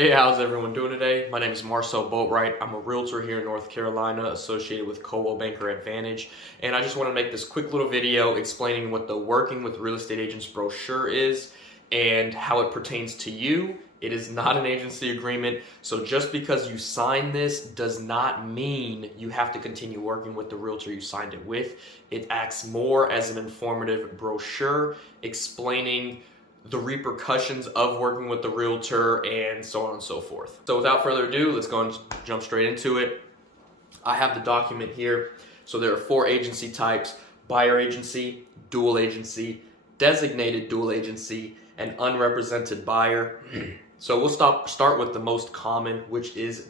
Hey, how's everyone doing today? My name is Marcel Boatwright. I'm a realtor here in North Carolina associated with Coldwell Banker Advantage. And I just want to make this quick little video explaining what the Working with Real Estate Agents brochure is and how it pertains to you. It is not an agency agreement, so just because you sign this does not mean you have to continue working with the realtor you signed it with. It acts more as an informative brochure explaining the repercussions of working with the realtor and so on and so forth. So without further ado, let's go and jump straight into it. I have the document here. So there are 4 agency types: buyer agency, dual agency, designated dual agency, and unrepresented buyer. So we'll start with the most common, which is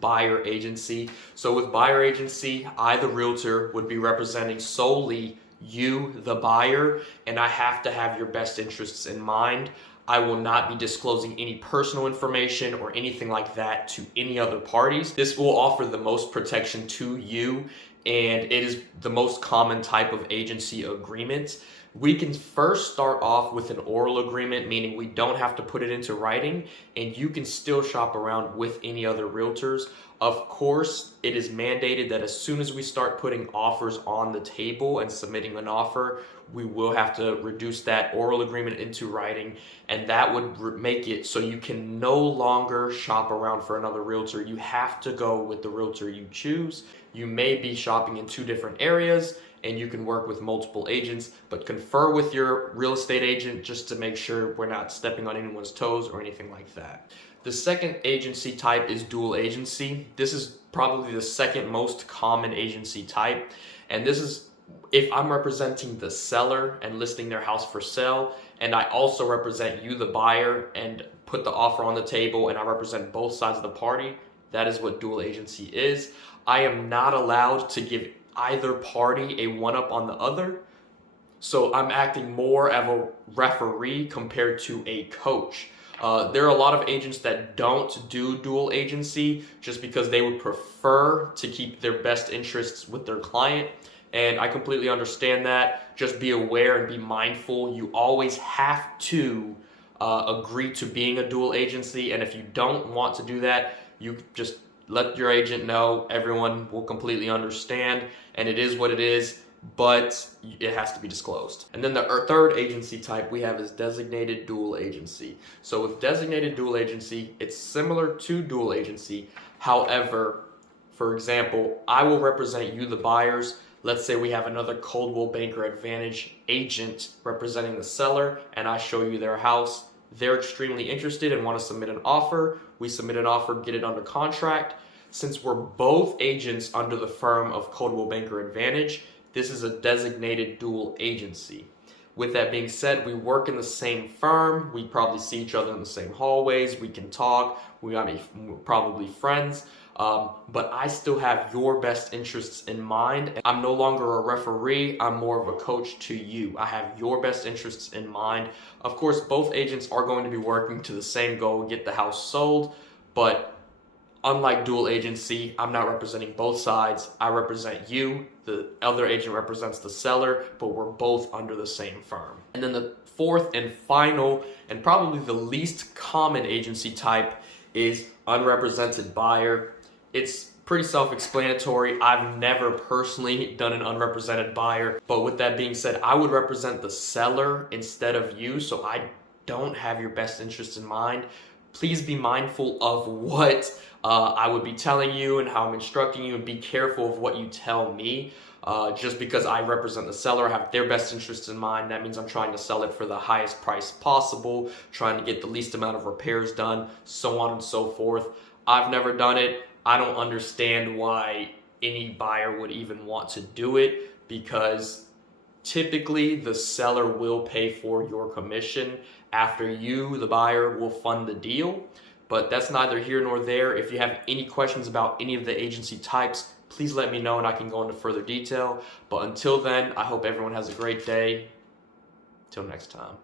buyer agency. So with buyer agency, I, the realtor, would be representing solely you, the buyer, and I have to have your best interests in mind. I will not be disclosing any personal information or anything like that to any other parties. This will offer the most protection to you, and it is the most common type of agency agreement. We can first start off with an oral agreement, meaning we don't have to put it into writing, and you can still shop around with any other realtors. Of course, it is mandated that as soon as we start putting offers on the table and submitting an offer, we will have to reduce that oral agreement into writing, and that would make it so you can no longer shop around for another realtor. You have to go with the realtor you choose. You may be shopping in 2 different areas, and you can work with multiple agents, but confer with your real estate agent just to make sure we're not stepping on anyone's toes or anything like that. The second agency type is dual agency. This is probably the second most common agency type, and this is if I'm representing the seller and listing their house for sale, and I also represent you, the buyer, and put the offer on the table, and I represent both sides of the party. That is what dual agency is. I am not allowed to give either party a one-up on the other, so I'm acting more of a referee compared to a coach. There are a lot of agents that don't do dual agency just because they would prefer to keep their best interests with their client, and I completely understand that. Just be aware and be mindful. You always have to agree to being a dual agency, and if you don't want to do that, you just let your agent know. Everyone will completely understand, and it is what it is, but it has to be disclosed. And then the third agency type we have is designated dual agency. So with designated dual agency, it's similar to dual agency. However, for example, I will represent you, the buyers. Let's say we have another Coldwell Banker Advantage agent representing the seller, and I show you their house. They're extremely interested and want to submit an offer. We submit an offer, get it under contract. Since we're both agents under the firm of Coldwell Banker Advantage, this is a designated dual agency. With that being said, we work in the same firm. We probably see each other in the same hallways. We can talk. We're probably friends. But I still have your best interests in mind. I'm no longer a referee. I'm more of a coach to you. I have your best interests in mind. Of course, both agents are going to be working to the same goal, get the house sold. But unlike dual agency, I'm not representing both sides. I represent you. The other agent represents the seller, but we're both under the same firm. And then the fourth and final, and probably the least common agency type, is unrepresented buyer. It's pretty self-explanatory. I've never personally done an unrepresented buyer, but with that being said, I would represent the seller instead of you, so I don't have your best interests in mind. Please be mindful of what I would be telling you and how I'm instructing you, and be careful of what you tell me. Just because I represent the seller, I have their best interests in mind, that means I'm trying to sell it for the highest price possible, trying to get the least amount of repairs done, so on and so forth. I've never done it. I don't understand why any buyer would even want to do it, because typically the seller will pay for your commission after you, the buyer, will fund the deal. But that's neither here nor there. If you have any questions about any of the agency types, please let me know and I can go into further detail. But until then, I hope everyone has a great day. Till next time.